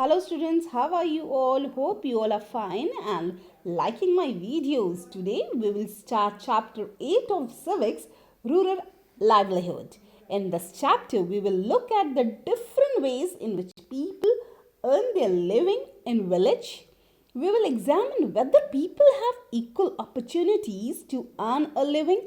Hello students, how are you all? Hope you all are fine and liking my videos. Today we will start chapter 8 of Civics, Rural Livelihood. In this chapter we will look at the different ways in which people earn their living in village. We will examine whether people have equal opportunities to earn a living.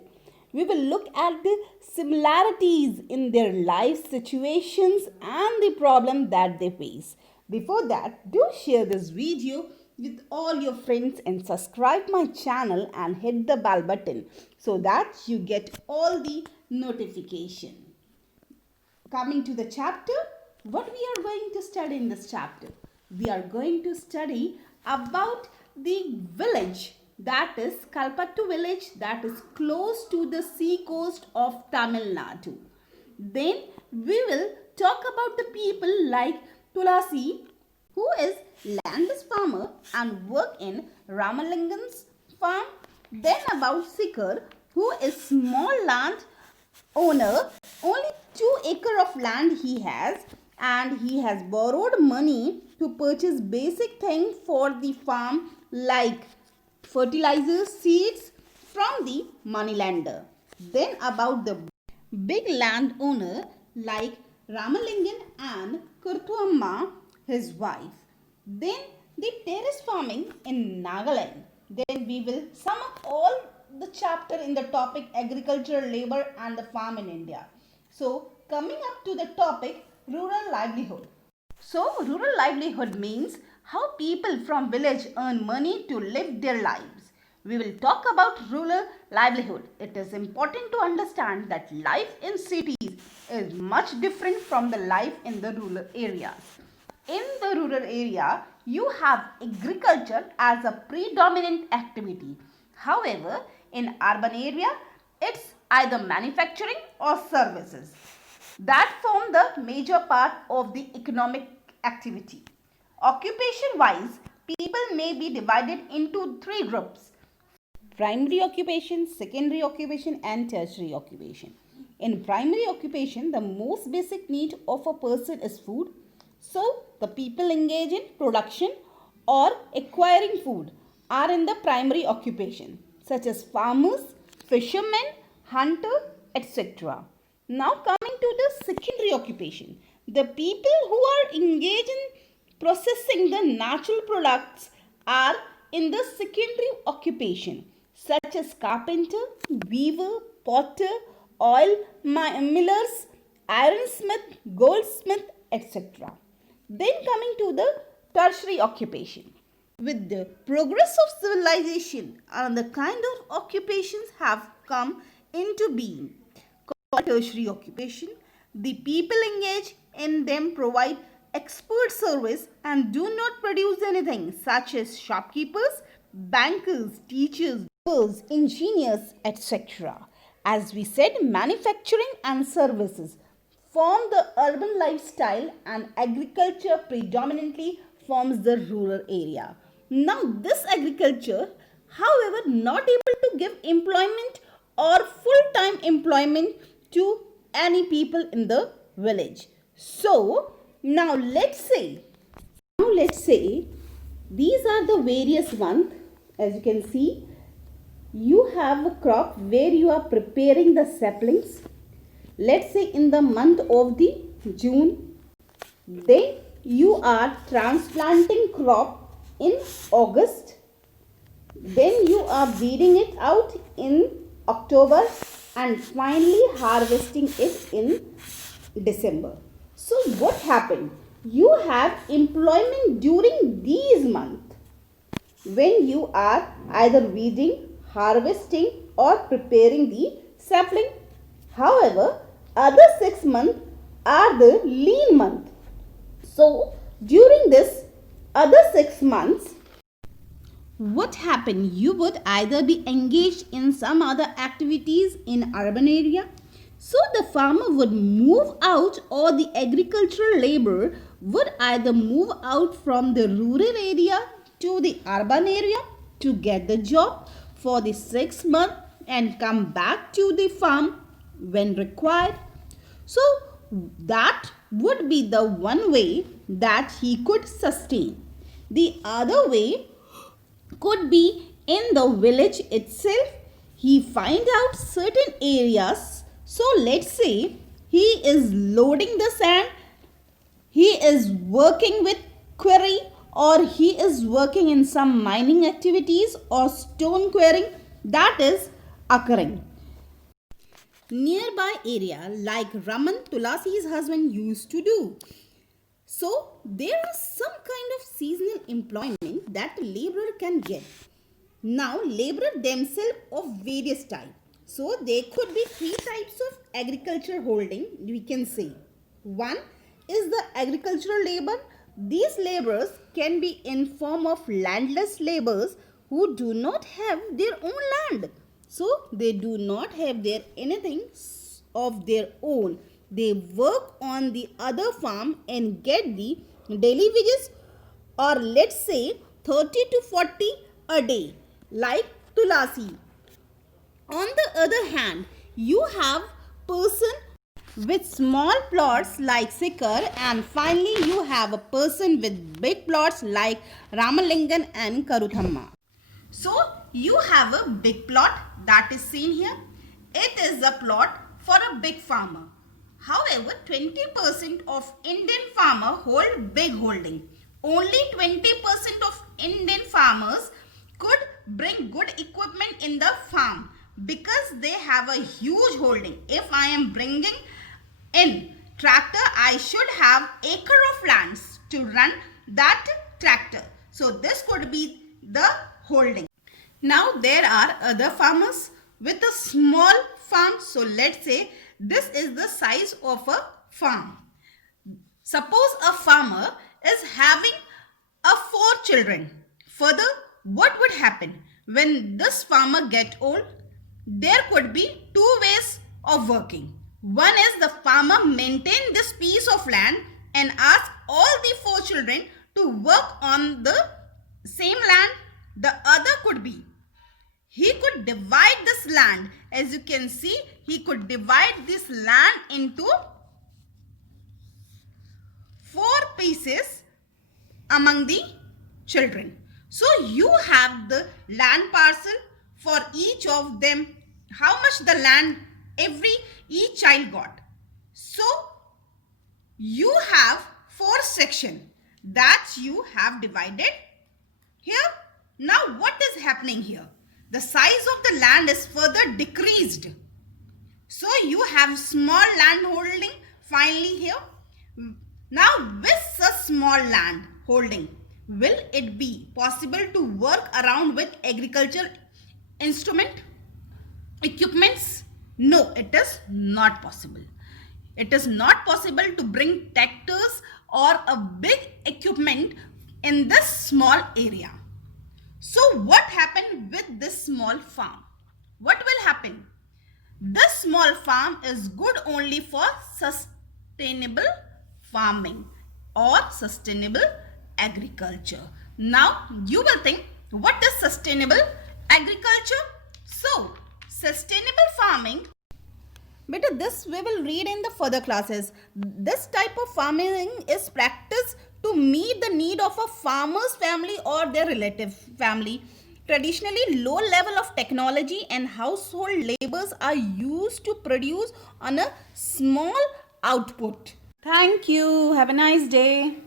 We will look at the similarities in their life situations and the problem that they face. Before that, do share this video with all your friends and subscribe my channel and hit the bell button so that you get all the notification. Coming to the chapter, what we are going to study in this chapter? We are going to study about the village, that is Kalpattu village, that is close to the sea coast of Tamil Nadu. Then we will talk about the people like Tulasi, who is landless farmer and work in Ramalingan's farm. Then about Sikar, who is small land owner, only 2 acres of land he has, and he has borrowed money to purchase basic things for the farm like fertilizers, seeds from the moneylender. Then about the big landowner like Ramalingan and Kurtuamma, his wife. Then the terrace farming in Nagaland. Then we will sum up all the chapter in the topic agricultural labor and the farm in India. So coming up to the topic rural livelihood. So rural livelihood means how people from village earn money to live their lives. We will talk about rural livelihood. It is important to understand that life in cities is much different from the life in the rural areas. In the rural area, you have agriculture as a predominant activity. However, in urban area, it's either manufacturing or services that form the major part of the economic activity. Occupation-wise, people may be divided into 3 groups: primary occupation, secondary occupation and tertiary occupation. In primary occupation, the most basic need of a person is food. So, the people engaged in production or acquiring food are in the primary occupation, such as farmers, fishermen, hunter, etc. Now coming to the secondary occupation, the people who are engaged in processing the natural products are in the secondary occupation, such as carpenter, weaver, potter, oil millers, ironsmith, goldsmith, etc. Then coming to the tertiary occupation. With the progress of civilization, the kind of occupations have come into being called tertiary occupation. The people engaged in them provide expert service and do not produce anything, such as shopkeepers, bankers, teachers, engineers, etc. As we said, manufacturing and services form the urban lifestyle and agriculture predominantly forms the rural area. Now this agriculture, however, not able to give employment or full-time employment to any people in the village. So now let's say these are the various ones. As you can see, you have a crop where you are preparing the saplings. Let's say in the month of the June, then you are transplanting crop in August, then you are weeding it out in October and finally harvesting it in December. So what happened? You have employment during these months when you are either weeding, harvesting or preparing the sapling. However, other 6 months are the lean month. So, during this other 6 months, what happened? You would either be engaged in some other activities in urban area. So, the farmer would move out, or the agricultural laborer would either move out from the rural area to the urban area to get the job for the 6 months and come back to the farm when required. So that would be the one way that he could sustain. The other way could be in the village itself. He find out certain areas. So let's say he is loading the sand, he is working with quarry, or he is working in some mining activities or stone quarrying that is occurring. Nearby area like Raman, Tulasi's husband, used to do. So there is some kind of seasonal employment that a laborer can get. Now laborer themselves of various types. So there could be three types of agriculture holding we can say. One is the agricultural labor. These laborers can be in form of landless laborers who do not have their own land. So they do not have their anything of their own. They work on the other farm and get the daily wages, or let's say 30 to 40 a day, like Tulasi. On the other hand, you have person with small plots like Sikar, and finally you have a person with big plots like Ramalingan and Karuthamma. So you have a big plot that is seen here. It is a plot for a big farmer. However, 20% of Indian farmer hold big holding. Only 20% of Indian farmers could bring good equipment in the farm because they have a huge holding. If I am bringing in tractor, I should have acre of lands to run that tractor. So this could be the holding. Now there are other farmers with a small farm. So let's say this is the size of a farm. Suppose a farmer is having a 4 children. Further, what would happen when this farmer get old? There could be 2 ways of working. One is the farmer maintain this piece of land and ask all the 4 children to work on the same land. The other could be he could divide this land. As you can see, he could divide this land into 4 pieces among the children. So you have the land parcel for each of them. How much the land each child got. So you have 4 sections that you have divided here. Now what is happening here? The size of the land is further decreased. So you have small land holding finally here. Now with such small land holding, will it be possible to work around with agricultural equipments? No, it is not possible. It is not possible to bring tractors or a big equipment in this small area. So what happened with this small farm? What will happen? This small farm is good only for sustainable farming or sustainable agriculture. Now you will think, what is sustainable agriculture? So sustainable farming, but this we will read in the further classes. This type of farming is practiced to meet the need of a farmer's family or their relative family. Traditionally, low level of technology and household labors are used to produce on a small output. Thank you. Have a nice day.